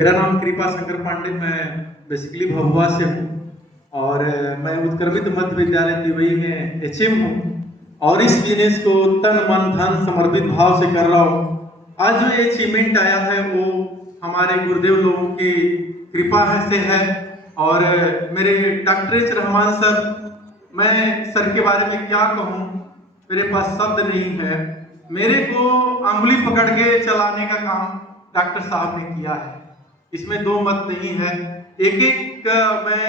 मेरा नाम कृपा शंकर पांडे, मैं बेसिकली भभुआ से हूँ और मैं उत्क्रमित मध्य विद्यालय तिवई में एचएम हूँ और इस बिजनेस को तन मन धन समर्पित भाव से कर रहा हूँ। आज जो ये अचीवमेंट आया है वो हमारे गुरुदेव लोगों की कृपा से है और मेरे डॉक्टर रहमान सर, मैं सर के बारे में क्या कहूँ, मेरे पास शब्द नहीं है। मेरे को अंगुली पकड़ के चलाने का काम डॉक्टर साहब ने किया है, इसमें दो मत नहीं है। एक एक मैं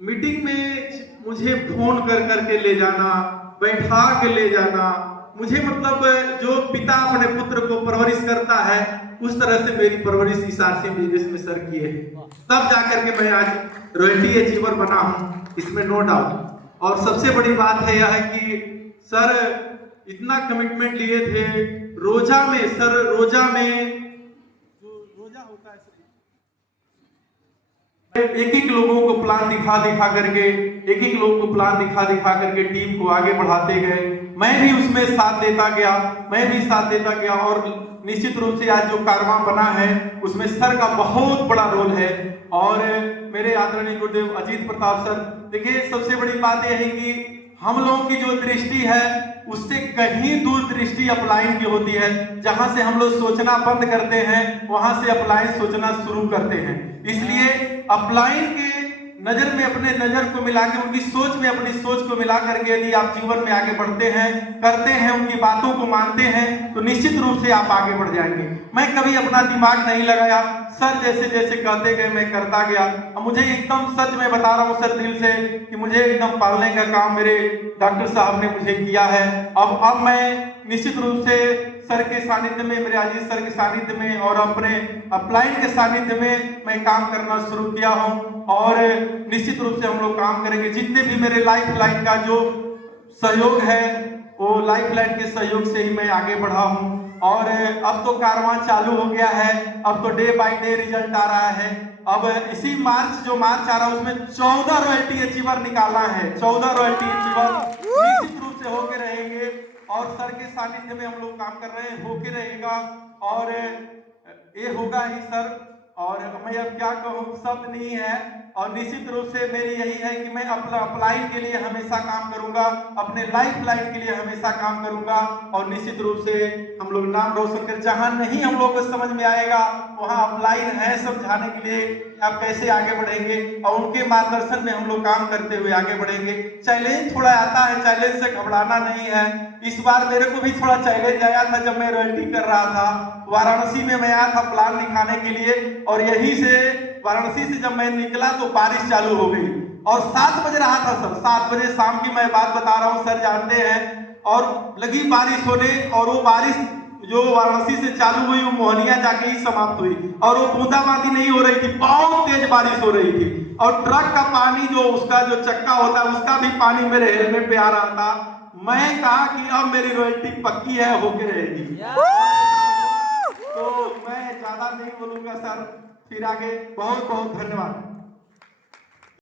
मीटिंग में मुझे फोन कर करके ले जाना, बैठा के ले जाना, मुझे मतलब जो पिता अपने पुत्र को परवरिश करता है उस तरह से मेरी परवरिश इस आरसी बिजनेस में सर की है, तब जाकर के मैं आज रॉयल्टी अचीवर बना हूँ, इसमें नो डाउट। और सबसे बड़ी बात है यह है कि सर इतना कमिटमेंट लिए थे। रोजा में सर, रोजा में रोजा होता है, एक एक लोगों को प्लान दिखा करके टीम को आगे बढ़ाते गए। मैं भी उसमें साथ देता गया और निश्चित रूप से आज जो कारवां बना है उसमें सर का बहुत बड़ा रोल है। और मेरे आदरणीय गुरुदेव अजीत प्रताप सर, देखिए सबसे बड़ी बात यह है कि हम लोगों की जो दृष्टि है उससे कहीं दूर दृष्टि अपलाइन की होती है। जहां से हम लोग सोचना बंद करते हैं वहां से अपलाइन सोचना शुरू करते हैं। इसलिए अपलाइन के नजर में अपने नजर को मिला के, उनकी सोच में अपनी सोच को मिला करके यदि आप जीवन में आगे बढ़ते हैं, करते हैं, उनकी बातों को मानते हैं तो निश्चित रूप से आप आगे बढ़ जाएंगे। मैं कभी अपना दिमाग नहीं लगाया, सर जैसे जैसे कहते गए मैं करता गया। अब मुझे एकदम सच में बता रहा हूँ सर दिल से कि मुझे एकदम पालने का काम मेरे डॉक्टर साहब ने मुझे किया है। अब मैं निश्चित रूप से सर के सानिध्य में, मेरे अजीत सर के सानिध्य में और अपने अपलाइन के सानिध्य में मैं काम करना शुरू किया हूं और निश्चित रूप से हम लोग काम करेंगे। जितने भी मेरे लाइफ लाइन का जो सहयोग है वो लाइफ लाइन के सहयोग से ही मैं आगे बढ़ा हूं। और अब तो कारवां चालू हो गया है, अब तो डे बाय डे रिजल्ट आ रहा है। अब इसी जो मार्च आ रहा है उसमें 14 रॉयल्टी अचीवर निकालना है, 14 रॉयल्टी अचीवर निश्चित रूप से होके रहेंगे और सर के सानिध्य में हम लोग काम कर रहे हैं, होके रहेगा और ये होगा ही सर। और मैं अब क्या कहूँ, शब्द नहीं है। और निश्चित रूप से मेरी यही है कि मैं अपना अपलाइन के लिए हमेशा काम करूंगा, अपने लाइफ लाइन के लिए हमेशा काम करूंगा और निश्चित रूप से हम लोग नाम रोशन कर, जहां नहीं हम लोग को समझ में आएगा वहां अपलाइन है समझाने के लिए आप कैसे आगे बढ़ेंगे और उनके मार्गदर्शन में हम लोग काम करते हुए आगे बढ़ेंगे। चैलेंज थोड़ा आता है, चैलेंज से घबराना नहीं है। इस बार मेरे को भी थोड़ा चैलेंज आया था जब मैं रॉयल्टी कर रहा था, वाराणसी में मैं आया था प्लान दिखाने के लिए और यहीं से वाराणसी से जब मैं निकला तो बारिश चालू हो गई और 7 बज रहा था सर, 7 बजे शाम की मैं बात बता रहा हूँ, सर जानते हैं। और लगी बारिश होने और वो बारिश जो वाराणसी से चालू हुई वो मोहनिया जाके ही समाप्त हुई और वो बूंदाबांदी नहीं हो रही थी, बहुत तेज बारिश हो रही थी और ट्रक का पानी जो उसका जो चक्का होता है उसका भी पानी मेरे हेलमेट पे आ रहा था। मैं कहा कि अब मेरी रॉयल्टी पक्की है, होके रहेगी। तो मैं ज्यादा नहीं बोलूंगा सर, फिर आगे बहुत बहुत धन्यवाद।